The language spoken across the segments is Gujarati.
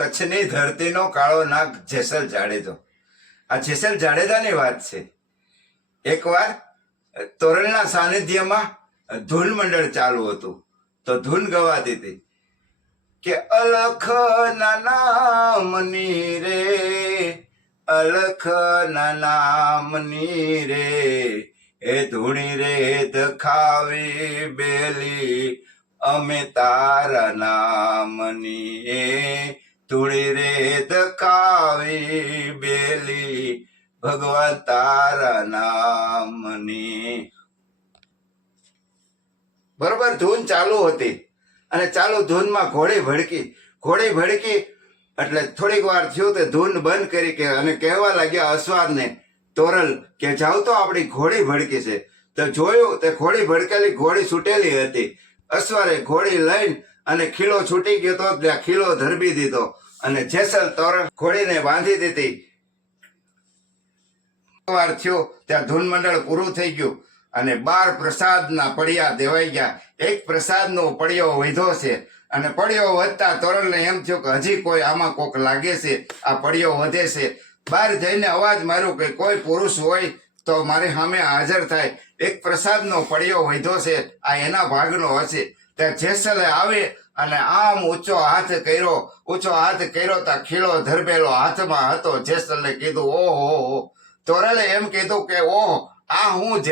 કચ્છની ધરતીનો કાળો નાગ જેસલ જાડેજો. આ જેસલ જાડેજાની વાત છે. એકવાર તોરલના સાનિધ્યમાં ધૂન મંડળ ચાલુ હતું, તો ધૂન ગવાતી હતી કે અલખ નામની રે, અલખ નામની રે, એ ધૂણી રે દખાવી બેલી અમે તારા નામની, એ ધૂણી રે દખાવી બેલી ભગવાન તારા નામની. બરોબર, ધૂન ચાલુ હતી અને ચાલુ ધૂનમાં ઘોડી ભડકી એટલે થોડીક વાર થયું તે ધૂન બંધ કરી કે અને કહેવા લાગ્યા અશ્વારને તોરલ કે જાવ તો આપણી ઘોડી ભડકી છે. તો જોયું તે ઘોડી ભડકેલી ઘોડી છૂટેલી હતી. અશ્વારે ઘોડી લઈને અને ખીલો છૂટી ગયો તો ત્યાં ખીલો ધરબી દીધો અને જેસલ તોરલ ઘોડીને બાંધી દીધી. વાર થયો ત્યાં ધૂન મંડળ પૂરું થઈ ગયું અને 12 પ્રસાદના પડિયા દેવાઈ ગયા. એક પ્રસાદનો પડિયો વધ્યો છે અને પડિયો વધતા તોરલને એમ થયું કે હજી કોઈ આમાં કોક લાગે છે, આ પડિયો વધે છે. બહાર જઈને અવાજ માર્યો કે કોઈ પુરુષ હોય તો મારી સામે હાજર થાય, એક પ્રસાદનો પડિયો વધ્યો છે, આ એના ભાગનો હશે. ત્યાં જેસલે આવે અને આમ ઊંચો હાથ કર્યો ત્યાં ખીલો ધરબેલો હાથમાં હતો. જેસલે કીધું ઓહો. તોરલે એમ કીધું કે ઓહ આ હું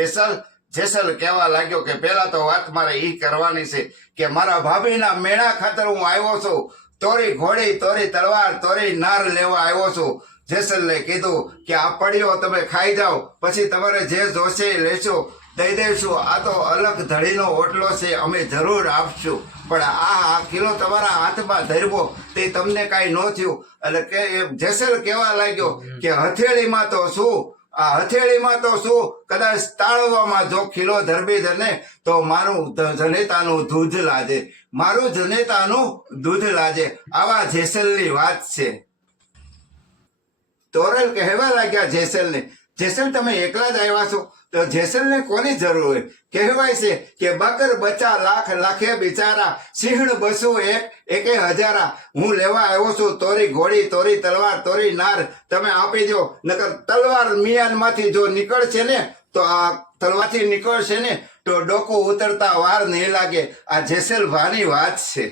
જેસલ કહેવા લાગ્યો કે પેલા તો વાત મારે ઈ કરવાની છે કે મારા ભાભીના મેળા ખાતર હું આવ્યો છું, તોરી ઘોડી તોરી તલવાર તોરી નાર લેવા આવ્યો છું. જેસલે કીધું કે આ પડ્યો તમે ખાઈ જાઓ, પછી તમારે જે જોશે લેશો દઈ દેશું. આ તો અલગ ધડીનો ઓટલો છે, અમે જરૂર આપશું, પણ આ કિલો તમારા હાથમાં ધરવો તે તમને કાંઈ ન થયું. એટલે કે જેસલ કહેવા લાગ્યો કે હથેળીમાં તો શું, આ હથેળીમાં તો શું, કદાચ તાળવામાં જો ખીલો ધરબી ને તો મારું જનેતાનું દૂધ લાજે, મારું જનેતાનું દૂધ લાજે. આવા જેસલની વાત છે. તોરલ કહેવા લાગ્યા જેસલને, જેસલ તમે એકલા જ આવ્યા છો? તો જેસલને કોની જરૂર હોય? કહેવાય છે કે બકર બચ્ચા લાખ લાખે બિચારા, સિંહણ બસો એકે હજારા. હું લેવા આવ્યો છું તોરી ઘોડી તોરી તલવાર તોરી નાર, તમે આપી દો. નકર તલવાર મિયાનમાંથી જો નીકળશે ને તો આ તલવારથી નીકળશે ને તો ડોકું ઉતરતા વાર નહીં લાગે. આ જેસલ ભાની વાત છે.